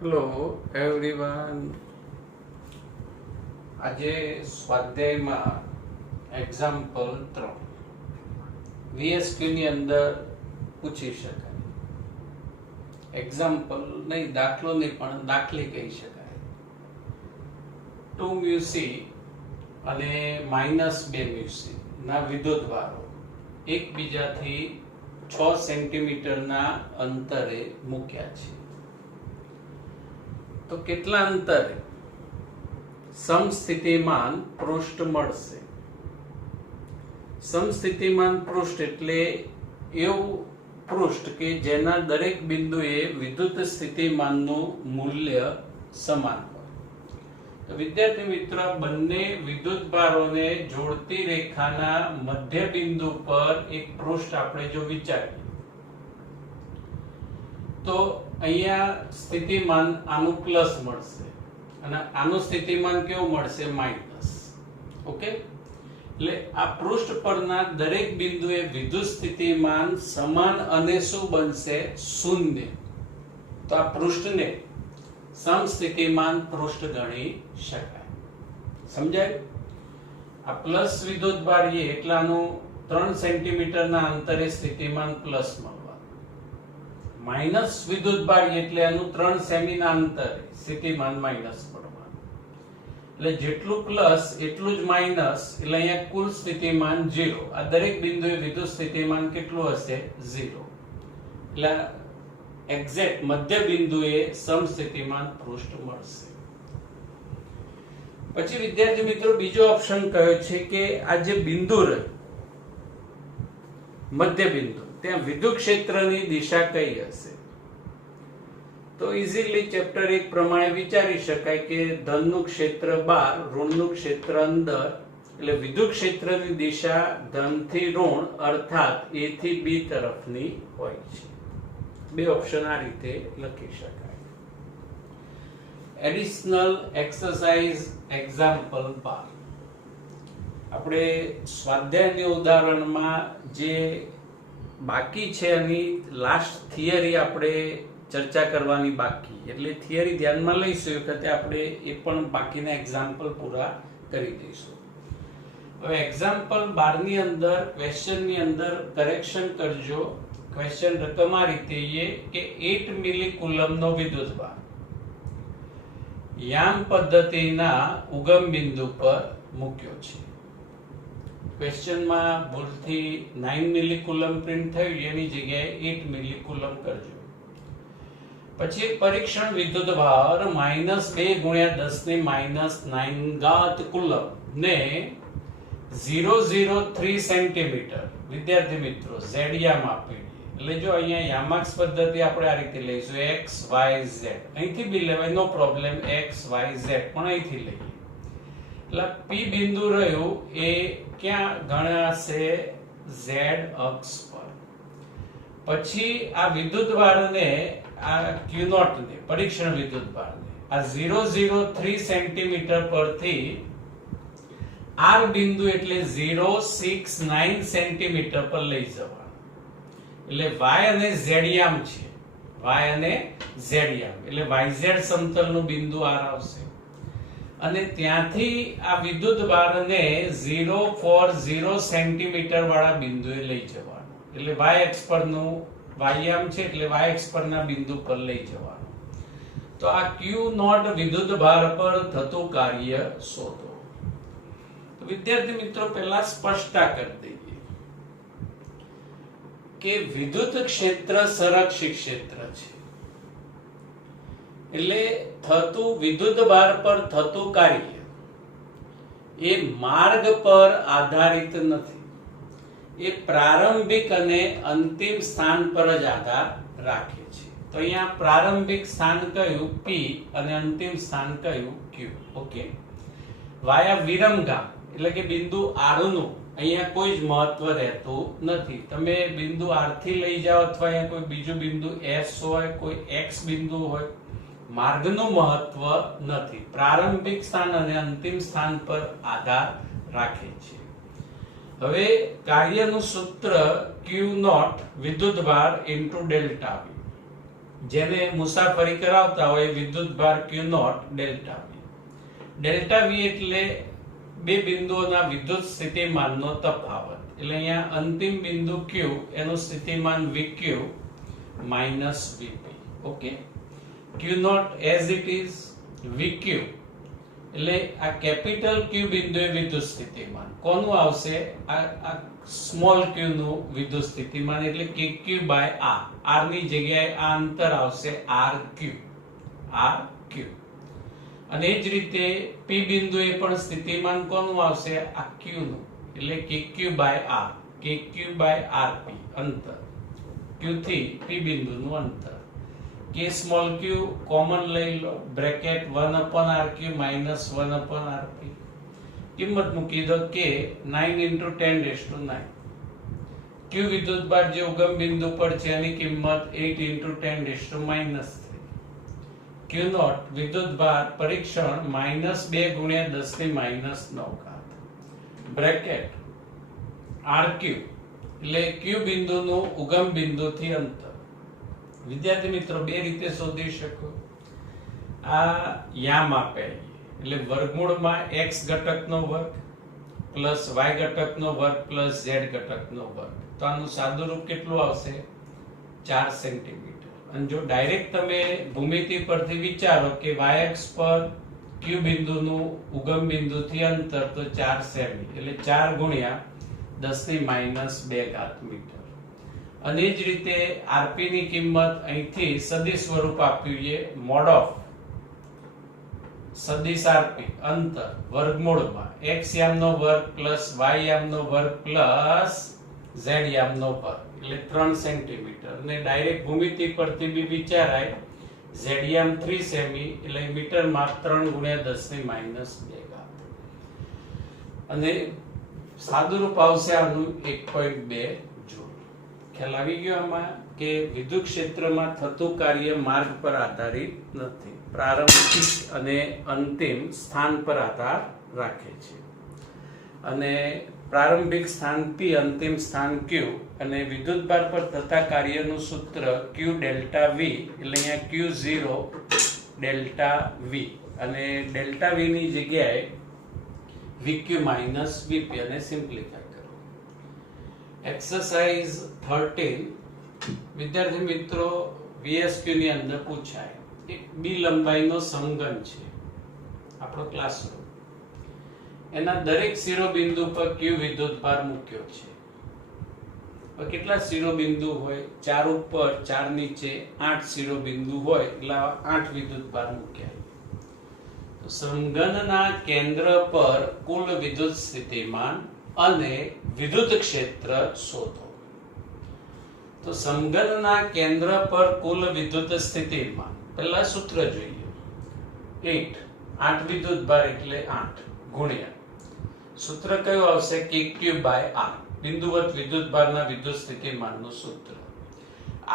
Hello everyone. આજે સ્વાધ્યાયમાં example 3 VSQ ની અંદર પૂછી શકાય. એક્ઝામ્પલ નહીં, દાખલો નહીં પણ દાખલી કહી શકાય. 2μc અને -2μc ના વિદ્યુતભારો એકબીજાથી 6 સેન્ટીમીટરના અંતરે મૂક્યા છે. તો કેટલા અંતરે સમસ્થિતિમાન પૃષ્ઠ મળશે? સમસ્થિતિમાન પૃષ્ઠ એટલે એવું પૃષ્ઠ કે જેના દરેક બિંદુએ વિદ્યુત સ્થિતિમાનનું મૂલ્ય સમાન હોય. તો વિદ્યાર્થી મિત્ર, બંને વિદ્યુતભારોને જોડતી રેખાના મધ્ય બિંદુ પર એક પૃષ્ઠ આપણે જો વિચારીએ તો અહીંયા સ્થિતિમાન આનું પ્લસ મળશે અને આનું સ્થિતિમાન કેવું મળશે? માઇનસ. ઓકે, એટલે આ પૃષ્ઠ પરના દરેક બિંદુએ વિદ્યુત સ્થિતિમાન સમાન અને શું બનશે? શૂન્ય. તો આ પૃષ્ઠને સમસ્થિતિમાન પૃષ્ઠ ગણી શકાય. સમજાય? આ પ્લસ વિદ્યુતભાર એટલે આનું 3 સેન્ટીમીટરના અંતરે સ્થિતિમાન પ્લસ મળવાનું. માઇનસ વિદ્યુતભાર એટલે આનું 3 સેમીના અંતરે સ્થિતિમાન માઇનસ પડવાનું. એટલે જેટલું પ્લસ એટલું જ માઇનસ, એટલે અહીંયા કુલ સ્થિતિમાન 0. આ દરેક બિંદુએ વિદ્યુત સ્થિતિમાન કેટલું હશે? 0. એટલે એક્ઝેક્ટ મધ્ય બિંદુએ સમસ્થિતિમાન પૃષ્ઠ મળશે. પછી વિદ્યાર્થી મિત્રો બીજો ઓપ્શન કયો છે કે આ જે બિંદુ રહે મધ્ય બિંદુ, ત્યાં વિદ્યુત ક્ષેત્રની દિશા કઈ હશે? તો ઇઝીલી ચેપ્ટર 1 પ્રમાણે વિચારી શકાય કે ધનનું ક્ષેત્ર બહાર, ઋણનું ક્ષેત્ર અંદર, એટલે વિદ્યુત ક્ષેત્રની દિશા ધન થી ઋણ અર્થાત A થી B તરફની હોય છે. બે ઓપ્શન આ રીતે લખી શકાય. Additional exercise example 12. આપણે સ્વાધ્યાયની ઉદાહરણમાં જે બાકી છે એની લાસ્ટ થિયરી આપણે ચર્ચા કરવાની બાકી, એટલે થિયરી ધ્યાનમાં લઈશું એ વખતે આપણે એ પણ બાકીના એક્ઝામ્પલ પૂરા કરી દઈશું. હવે એક્ઝામ્પલ 12 ની અંદર ક્વેશ્ચન ની અંદર કરેક્શન કરજો. ક્વેશ્ચન રકમ આ રીતે કે 8 મિલી કુલમનો વિદ્યુતભાર યામ પદ્ધતિના ઉગમ બિંદુ પર મૂક્યો છે. ક્વેશ્ચનમાં ભૂલથી 9 મિલી કુલમ પ્રિન્ટ થયું, એની જગ્યાએ 8 મિલી કુલમ કરજો. પછી એક પરીક્ષણ વિદ્યુતભાર -2 × 10⁻⁹ કુલમ ને 003 સેન્ટીમીટર વિદ્યાર્થી મિત્રો ઝેડિયામ આપેલી. એટલે જો અહીંયા યામાક્ષ પદ્ધતિ આપણે આ રીતે લઈશું, x y z. અહીંથી બી લેવાય, નો પ્રોબ્લેમ, x y z પણ અહીંથી લઈએ. એટલે P બિંદુ રહ્યું એ ક્યાં ગણાશે? z અક્ષ પર. પછી આ વિદ્યુતભારને, આ Q0 ને, પરીક્ષણ વિદ્યુતભારને આ 003 સેન્ટીમીટર પરથી R બિંદુ એટલે 069 સેન્ટીમીટર પર લઈ જવાનું. એટલે y અને z યામ છે, y અને z યામ એટલે yz સમતલનું બિંદુ R આવશે. અને ત્યાંથી આ વિદ્યુતભારને 040 સેન્ટીમીટર વાળા બિંદુએ લઈ જવાનું. એટલે y અક્ષ પરનું y યામ છે એટલે y અક્ષ પરના બિંદુ પર લઈ જવાનું. તો આ Q0 વિદ્યુતભાર પર થતું કાર્ય શોધો. તો વિદ્યાર્થી મિત્રો પહેલા સ્પષ્ટતા કરી દઈએ કે વિદ્યુત ક્ષેત્ર સંરક્ષિત ક્ષેત્ર છે. એટલે થતું વિદ્યુતભાર પર થતું કાર્ય એ માર્ગ પર આધારિત નથી, એ પ્રારંભિક અને અંતિમ સ્થાન પર જ આધાર રાખે છે. તો અહીંયા પ્રારંભિક સ્થાન કયું? P અને અંતિમ સ્થાન કયું? Q. ઓકે, વાયા વિરમગામ એટલે કે બિંદુ R નું અહીંયા કોઈ જ મહત્વ રહેતું નથી. તમે બિંદુ R થી લઈ જાઓ અથવા અહીંયા કોઈ બીજું બિંદુ S હોય, કોઈ X બિંદુ હોય, માર્ગનું મહત્વ નથી. પ્રારંભિક સ્થાન અને અંતિમ સ્થાન પર આધાર રાખે છે. હવે કાર્યનું સૂત્ર Q0 વિદ્યુતભાર * ડેલ્ટા V. જેને મુસાફરી કરાવતા હોય વિદ્યુત ભાર Q naught delta V. Delta V એટલે બે બિંદુઓના વિદ્યુત સ્થિતિમાનનો તફાવત. એટલે અહીંયા અંતિમ બિંદુ Q એનું સ્થિતિમાન VQ minus VP. Okay, Q naught as it is VQ એટલે આ કેપિટલ Q બિંદુએ વિદ્યુત સ્થિતિમાન કોનું આવશે? આ સ્મોલ q નું વિદ્યુત સ્થિતિમાન એટલે kq બાય r. r ની જગ્યાએ આ અંતર આવશે rq. અને એ જ રીતે p બિંદુએ પણ સ્થિતિમાન કોનું આવશે? આ q નું એટલે kq by r. kq by rp અંતર q થી p બિંદુનું અંતર. k સ્મોલ q કોમન લઈ લો, bracket 1 upon rq minus 1 upon rp. કિંમત મૂકી દો k 9 into 10 raised to 9. q વિદ્યુતભાર જે ઉગમ બિંદુ પર છે એની કિંમત 8 into 10 raised to minus 3. q not વિદ્યુતભાર પરીક્ષણ -2 ગુણ્યા 10 ની minus 9 બ્રેકેટ rq એટલે q બિંદુનું ઉગમ બિંદુથી અંતર. વિદ્યાર્થી મિત્રો બે રીતે શોધી શકો. આ યામ આપેલ એટલે વર્ગમૂળમાં x ઘટકનો વર્ગ પ્લસ y ઘટકનો વર્ગ પ્લસ z ઘટકનો વર્ગ. તો આનું સાદુરૂપ કેટલું આવશે? 4 સેન્ટીમીટર. અને જો ડાયરેક્ટ તમે ભૂમિતિ પરથી વિચારો કે y અક્ષ પર q બિંદુનું ઉગમ બિંદુથી અંતર તો 4 સેમી એટલે 4 ગુણ્યા 10 ની -2 ઘાત મીટર. અને એ જ રીતે rp ની કિંમત અહીંથી સદિશ સ્વરૂપ આપ્યું છે મોડ ઓફ સદિશ rp અંતર વર્ગમૂળમાં x યામનો વર્ગ પ્લસ y યામનો વર્ગ પ્લસ z યામનો વર્ગ એટલે 3 સેન્ટીમીટર. અને ડાયરેક્ટ ભૂમિતિ પરથી બી વિચારાય z યામ 3 સેમી એટલે મીટરમાં 3 ગુણ્યા 10 ની -2 ઘાત. અને સાદુરૂપ આવશે આનું 1.2 જૂલ. ખ્યાલ આવી ગયો આમાં કે વિદ્યુત ક્ષેત્રમાં થતું કાર્ય માર્ગ પર આધારિત નથી, પ્રારંભિક અને અંતિમ સ્થાન પર આધાર રાખે છે. અને પ્રારંભિક સ્થાન P, અંતિમ સ્થાન Q અને વિદ્યુતભાર પર થતા કાર્યનું સૂત્ર Q ડેલ્ટા V એટલે અહીંયા Q0 ડેલ્ટા V અને ડેલ્ટા V ની જગ્યાએ VQ માઈનસ VP અને સિમ્પ્લિફાય કરો. એક્સરસાઇઝ 13 વિદ્યાર્થી મિત્રો VSQ ની અંદર પૂછાય. એક બી લંબાઈનો સમઘન છે આપણો ક્લાસરૂમ. એના દરેક શિરોબિંદુ પર Q વિદ્યુતભાર મૂક્યો છે. કેટલા શિરોબિંદુ હોય? 4 ઉપર 4 નીચે 8 શિરોબિંદુ હોય એટલે 8 વિદ્યુતભાર મૂક્યા. તો સમઘનના કેન્દ્ર પર કુલ વિદ્યુત સ્થિતિમાન અને વિદ્યુત ક્ષેત્ર શોધો. તો સમઘનના કેન્દ્ર પર કુલ વિદ્યુત સ્થિતિમાન પહેલા સૂત્ર જોઈએ. 8 વિદ્યુતભાર એટલે 8 ગુણ્યા સૂત્ર કયું આવશે? kq by r. બિંદુવત વિદ્યુતભારના વિદ્યુત સ્થિતિમાનનું સૂત્ર.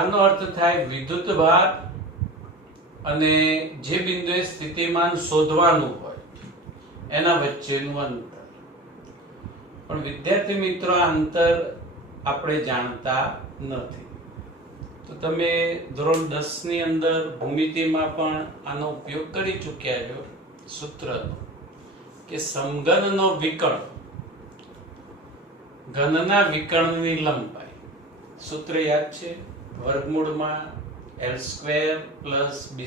r નો અર્થ થાય વિદ્યુતભાર અને જે બિંદુએ સ્થિતિમાન શોધવાનું હોય એના વચ્ચેનું અંતર. પણ વિદ્યાર્થી મિત્રો આ અંતર આપણે જાણતા નથી. તો તમે ધોરણ 10 ની અંદર ભૂમિતિમાં પણ આનો ઉપયોગ કરી ચૂક્યા છો સૂત્રનો કે સમઘનનો વિકર્ણ ઘનના વિકર્ણની લંબાઈ. સૂત્ર યાદ છે? વર્ગમૂળમાં L² plus B²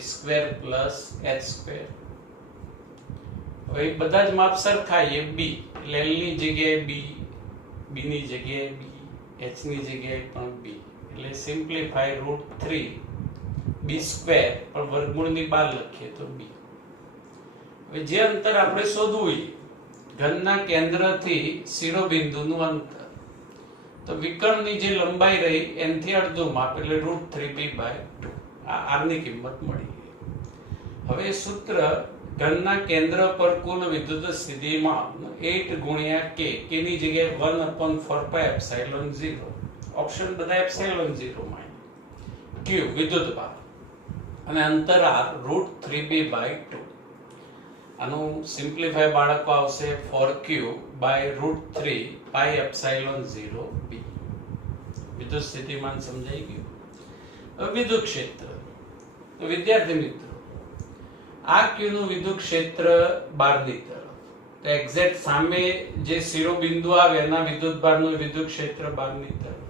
plus H². હવે બધા જ માપ સરખાઈએ. B એટલે L ની જગ્યાએ B, B ની જગ્યાએ B, H ની જગ્યાએ પણ B એટલે સિમ્પ્લિફાય √3 B² પણ વર્ગમૂળની બહાર લખીએ તો B. હવે જે અંતર આપણે શોધવું છે ઘનના કેન્દ્રથી શિરોબિંદુનું અંતર, તો વિકર્ણની જે લંબાઈ રહી એનાથી અડધું માપ એટલે √3p/2 આ r ની કિંમત મળી ગઈ. હવે સૂત્ર ઘનના કેન્દ્ર પર કુલ વિદ્યુત સ્થિતિમાન 8 ગુણ્યા k, k ની જગ્યાએ 1/4πε0. ઓપ્શન બધા ε0 માં. q વિદ્યુતભાર અને અંતર r √3p/2. આનું સિમ્પ્લિફાય બાળકો આવશે 4q √3πε0b. વિદ્યુત સ્થિતિમાન સમજાઈ ગયું. હવે વિદ્યુત ક્ષેત્ર તો વિદ્યાર્થી મિત્રો આ Q નું વિદ્યુત ક્ષેત્ર બહારની તરફ, તો એક્ઝેક્ટ સામે જે શિરોબિંદુ આવે એના વિદ્યુતભારનું વિદ્યુત ક્ષેત્ર બહારની તરફ,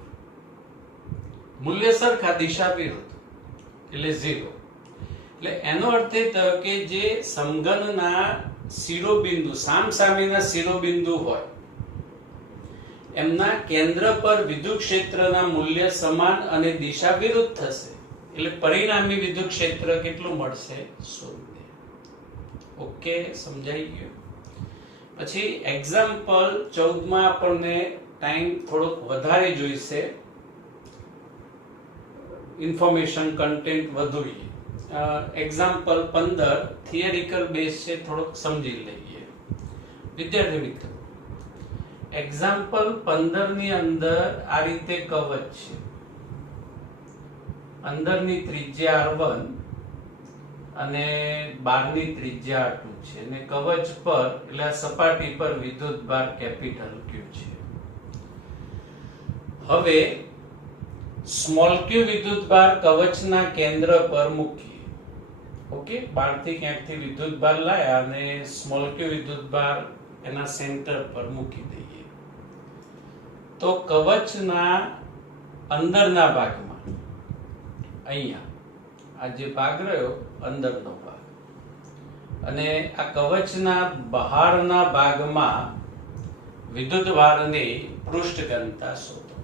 મૂલ્ય સરખા, દિશા વિરુદ્ધ એટલે 0. એટલે એનો અર્થ એ થયો કે જે સમઘનના શિરોબિંદુ સામસામેના શિરોબિંદુ હોય એમના કેન્દ્ર પર વિદ્યુત ક્ષેત્રના મૂલ્ય સમાન અને દિશા વિરુદ્ધ થશે, એટલે પરિણામી વિદ્યુત ક્ષેત્ર કેટલું મળશે? 0. ઓકે, સમજાઈ ગયું? પછી એક્ઝામ્પલ 14 માં આપણને ટાઈમ થોડોક વધારે જોઈશે, ઇન્ફોર્મેશન કન્ટેન્ટ વધુ. એક્ઝામ્પલ 15 થિયરિકલ બેઝ છે, થોડોક સમજી લઈએ વિદ્યાર્થી મિત્રો. એક્ઝામ્પલ 15 ની અંદર આ રીતે કવચ છે, અંદરની ત્રિજ્યા R1 અને બહારની ત્રિજ્યા R2 છે, અને કવચ પર એટલે આ સપાટી પર વિદ્યુતભાર કેપિટલ Q છે. હવે સ્મોલ q વિદ્યુતભાર કવચના કેન્દ્ર પર મૂકીએ. ઓકે, બહારથી ક્યાંકથી વિદ્યુતભાર લાયા અને સ્મોલ q વિદ્યુતભાર એના સેન્ટર પર મૂકી દઈએ. તો કવચના અંદરના ભાગમાં અહીંયા આ જે ભાગ રહ્યો અંદરનો ભાગ, અને આ કવચના બહારના ભાગમાં વિદ્યુતભારની પૃષ્ઠ ઘનતા શોધો.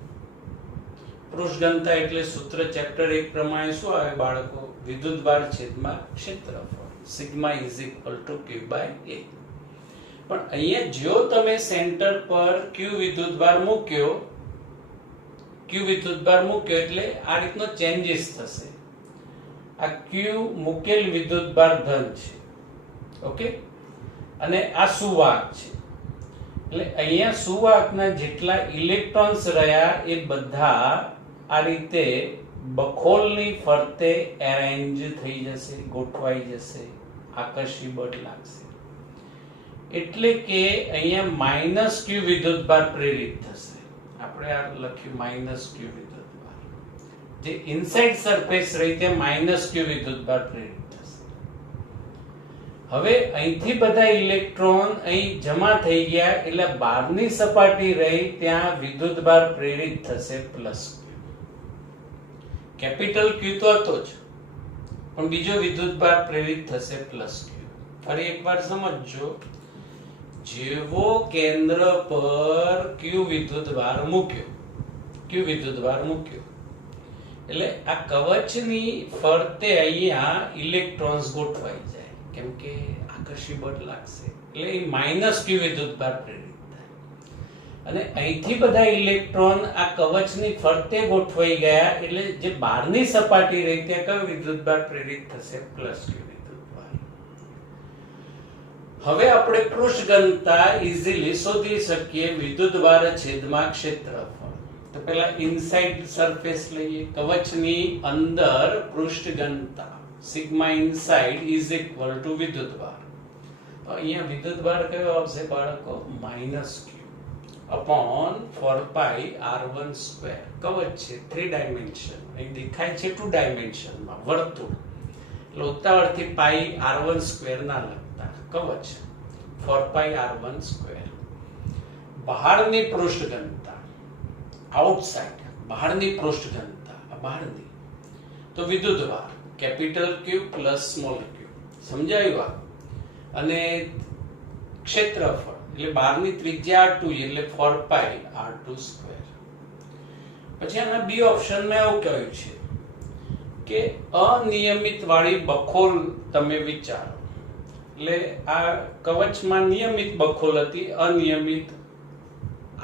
પૃષ્ઠ ઘનતા એટલે સૂત્ર ચેપ્ટર 1 પ્રમાણે શું આવે બાળકો? વિદ્યુતભાર છેદમાં ક્ષેત્રફળ, sigma is equal to Q by A. પણ અહીંયા જો તમે સેન્ટર પર Q વિદ્યુતભાર મૂક્યો એટલે આ રીતનો ચેન્જીસ થશે. આ Q મૂકેલ વિદ્યુતભાર ધન છે, ઓકે, અને આ સુવાહક છે. એટલે અહીંયા સુવાહકના જેટલા ઇલેક્ટ્રોન્સ રહ્યા એ બધા આ રીતે બખોલની ફરતે એરેન્જ થઈ જશે, ગોઠવાઈ જશે, આકર્ષી બળ લાગશે. એટલે કે અહીંયા માઇનસ Q વિદ્યુતભાર પ્રેરિત થશે. આપણે આ લખ્યું માઇનસ Q વિદ્યુતભાર, જે ઇનસાઇડ સરફેસ રહી ત્યાં માઇનસ Q વિદ્યુતભાર પ્રેરિત થશે. હવે અહીંથી બધા ઇલેક્ટ્રોન અહીં જમા થઈ ગયા એટલે બહારની સપાટી રહી ત્યાં વિદ્યુતભાર પ્રેરિત થશે પ્લસ Q. કેપિટલ Q તો હતો જ, પણ બીજો વિદ્યુતભાર પ્રેરિત થશે પ્લસ Q. ફરી એકવાર સમજજો, જેવો કેન્દ્ર પર Q વિદ્યુતભાર મૂક્યો એટલે આ કવચની ફરતે અહીંયા ઇલેક્ટ્રોન્સ ગોઠવાઈ જાય, કેમ કે આકર્ષી બળ લાગશે એટલે એ માઇનસ Q વિદ્યુતભાર પ્રેરિત થાય. અને અહીંથી બધા ઇલેક્ટ્રોન આ કવચની ફરતે ગોઠવાઈ ગયા એટલે જે બહારની સપાટી રહી ત્યાં કયો વિદ્યુતભાર પ્રેરિત થશે? પ્લસ Q વિદ્યુતભાર. હવે આપણે પૃષ્ઠ ઘનતા ઈઝીલી શોધી શકીએ વિદ્યુતભાર છેદમાં ક્ષેત્રફળ. તો પહેલા ઇનસાઇડ સરફેસ લઈએ, કવચની અંદર પૃષ્ઠ ઘનતા sigma inside is equal two વિદ્યુતભાર. તો અહીંયા વિદ્યુતભાર કયો આવશે બાળકો? માઇનસ Q અપોન 4 પાઈ R1 સ્ક્વેર. કવચ છે 3 ડાયમેન્શન, અહીં દેખાય છે 2 ડાયમેન્શનમાં વર્તુળ, એટલે ઉતાવળથી પાઈ R1 સ્ક્વેર ના લખતા, કવચ 4 પાઈ R1 સ્ક્વેર. બહારની પૃષ્ઠ ઘનતા આઉટસાઇડ, બહારની પૃષ્ઠ ઘનતા બહારની, તો વિદ્યુતભાર capital Q plus small q. સમજાયું? અને ક્ષેત્રફળ એટલે બહારની ત્રિજ્યા R2 એટલે 4 પાઈ R2 સ્ક્વેર. પછી આના બી ઓપ્શનમાં એવું કહ્યું છે કે અનિયમિત વાળી બખોલ તમે વિચારો. એટલે આ કવચમાં નિયમિત બખોલ હતી, અનિયમિત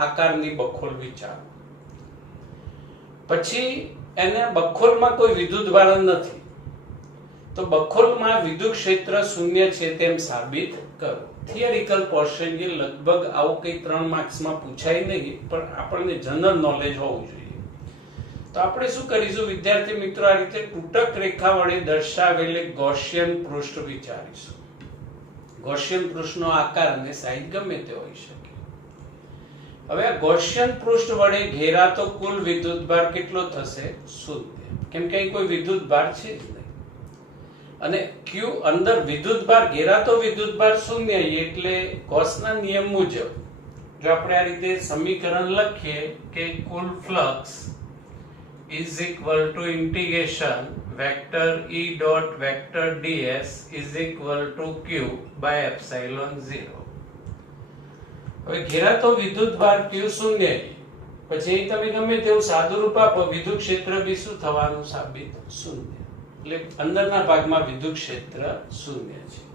આકારની બખોલ વિચારો. પછી એને બખોલમાં કોઈ વિદ્યુતભાર નથી, તો બખોલમાં વિદ્યુત ક્ષેત્ર શૂન્ય છે તેમ સાબિત કરો. થિયરિકલ પોર્શન એ લગભગ આવું કઈ 3 માર્ક્સમાં પૂછાય નહીં, પણ આપણને જનરલ નોલેજ હોવું જોઈએ. તો આપણે શું કરીશું વિદ્યાર્થી મિત્રો? આ રીતે તૂટક રેખા વડે દર્શાવેલી ગૌસિયન પૃષ્ઠ વિચારીશું. ગૌસિયન પૃષ્ઠનો આકાર અને સાઈઝ ગમે તે હોઈ શકે. હવે આ ગૌસિયન પૃષ્ઠ વડે ઘેરાતો કુલ વિદ્યુતભાર કેટલો થશે? 0, કેમ કે અહીં કોઈ વિદ્યુતભાર છે જ નહીં. અને Q અંદર વિદ્યુતભાર ઘેરાતો વિદ્યુતભાર શૂન્ય એટલે ગૌસના નિયમ મુજબ જો આપણે આ રીતે સમીકરણ લખીએ કે કુલ flux is equal to integration vector E dot vector ds is equal to Q by epsilon 0. હવે ઘેરાતો વિદ્યુતભાર Q શૂન્ય પછી તમે ગમે તેવું સાદું રૂપ આપો વિદ્યુત ક્ષેત્ર બી શું થવાનું સાબિત શૂન્ય એટલે અંદરના ભાગમાં વિદ્યુત ક્ષેત્ર શૂન્ય છે.